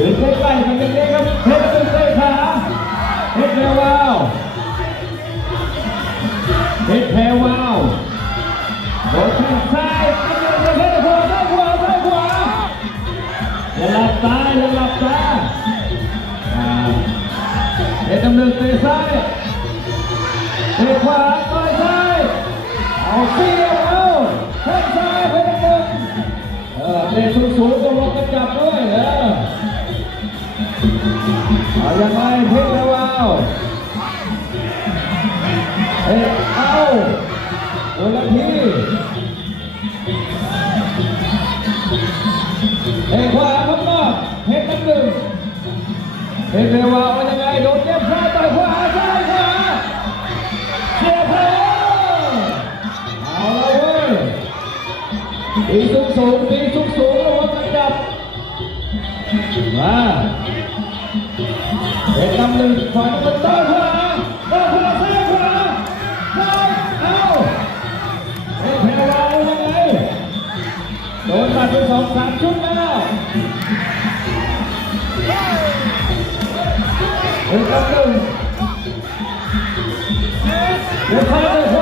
ยืนใกล้ๆกันเล็กๆครับเพชรตึ้งเตะขาเพชรแพรวาวเพชรแพรวาวโดนแข้งซ้ายกำลังจะเพชรขวาซ้ายขวาซ้ายขวาอย่าหลับตาอย่าหลับตาเพชรดำเนินเตะซ้ายเตะขวาต่อยซ้ายเอาเสียบเอาแข้งซ้ายเพชรดำเนินเออเตะสูงๆก็ลงกระจับด้วยเออ เอายังไงเพชรระวาวเฮ้ยเอาคนละทีเฮ้ยขวาข้างนอกเพชรน้ำหนึ่งเพชรระวาวเอายังไงโดนเจ็บซ้ายต่อยขวาซ้ายขวาเสียบเลยเอาละเว้ยตีสูงสูงตีสูงสูงระวังกระจับมา เป็นนำหนึ่งฝ่ายน้ำเงินต้นขวาต้อนขวาซ้ายขวาซ้เอาเฮ้แพรวาวยังไงโดนตัดเป็นสองสามชุดแล้วเฮ้ยลำหนึ่งเดี๋ยวซ้าเดี๋ยว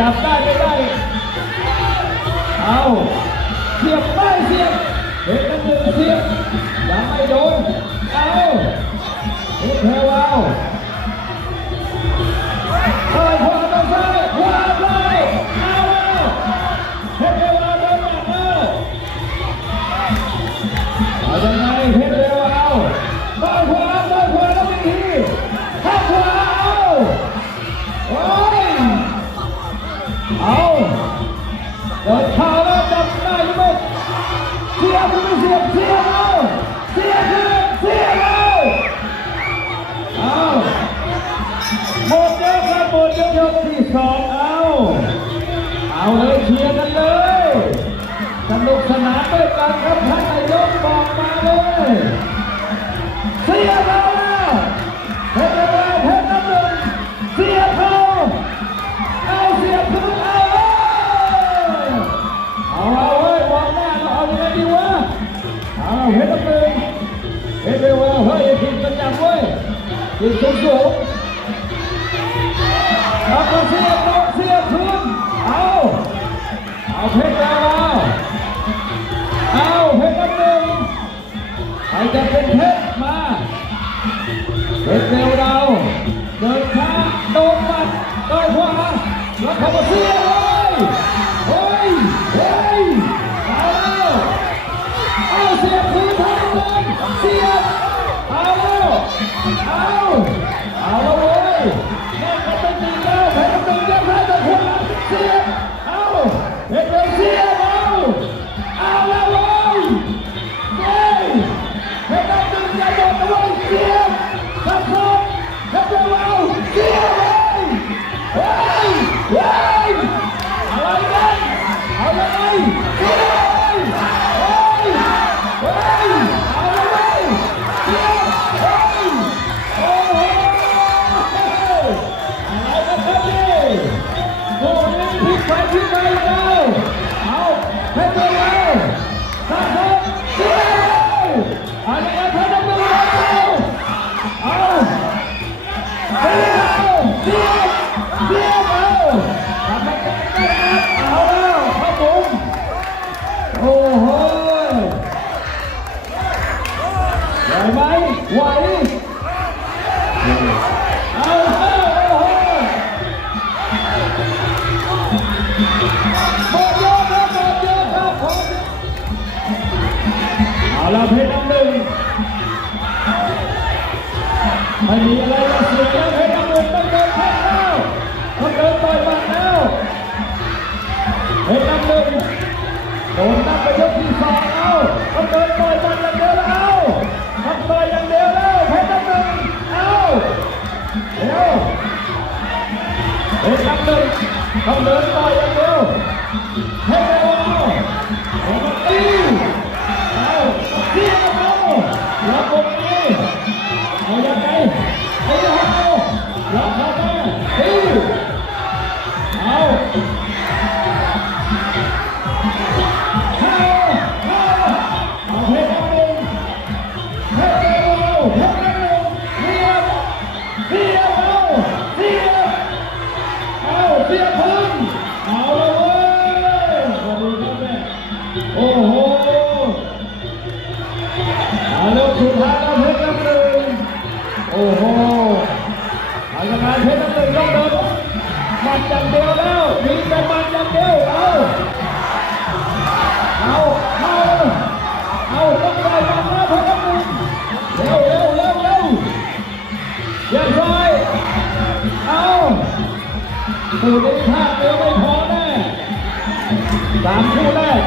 จับได้ไม่ได้ เอาเสียบได้เสียบเห็นกันหนึ่งเสียบยังไม่โดน เอาเห็นแพรวาว หมดยกครับหมดยกยกที่สองเอา เอาเลยเชียร์กันเลย สนุกสนานด้วยกันครับท่านนายกบอกมาเลยเสียเอาแล้วเพชรเอาเพชรน้ำหนึ่งเสียบเอาเอาเสียบคืนเอาเว้ยเอาเอาเว้ยมองหน้าเราเอายังไงดีวะเอาเพชรตะเกียงเพชรเร็วเฮ้ยผิดประจำเว้ยผิดสูงสูง เอาเอาเสียบเอาเสียบคืนเอาเอาเพชรเร็วเอาเพชรตะเกียงใครจะเป็นเพชร ได้ครับเอาแล้วครับผมโอ้โหไหวไหมไหว ไม่มีอะไรจะเสียแล้วเพชรน้ำหนึ่งต้องเดินแข่งแล้วต้องเดินต่อยหมัดแล้วเพชรน้ำหนึ่งโดนนับไปยกที่สองเอาต้องเดินต่อยหมัดอย่างเดียวแล้วเอาต้องต่อยอย่างเดียวแล้วเพชรน้ำหนึ่งเอาเร็วเพชรน้ำหนึ่งต้องเดินต่อย โอ้โหทางการเพชรน้ำหนึ่งต้องเดินมัดอย่างเดียวแล้ว มีแต่มัดอย่างเดียว เอาเอาเอาเอาต้องได้หมัดนะเพชรน้ำหนึ่งเร็วเร็วเร็วเร็วเรียบร้อยเอาคู่นี้พลาดเดียวไม่พอแน่สามคู่แรก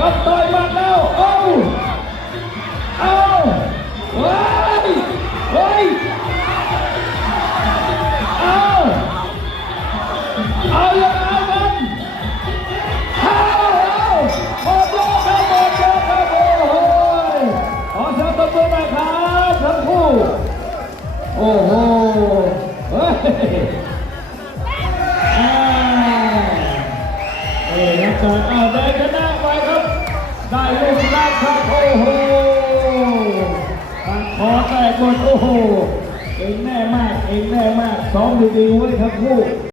ก็ต่อยมาแล้ว เอาเอาเฮ้ยเฮ้ยเอาเอาอย่างไรกันเอาเอาหมดยกครับหมดยกครับโอ้โหขอเสียงตบมือหน่อยครับทั้งคู่โอ้โหเฮ้ยเอ้ยนักการเอาได้ ลูกนัดครับโอ้โหตัดคอแตกหมดโอ้โหเองแน่มากเองแน่มากซ้อมดีๆไว้ทั้งคู่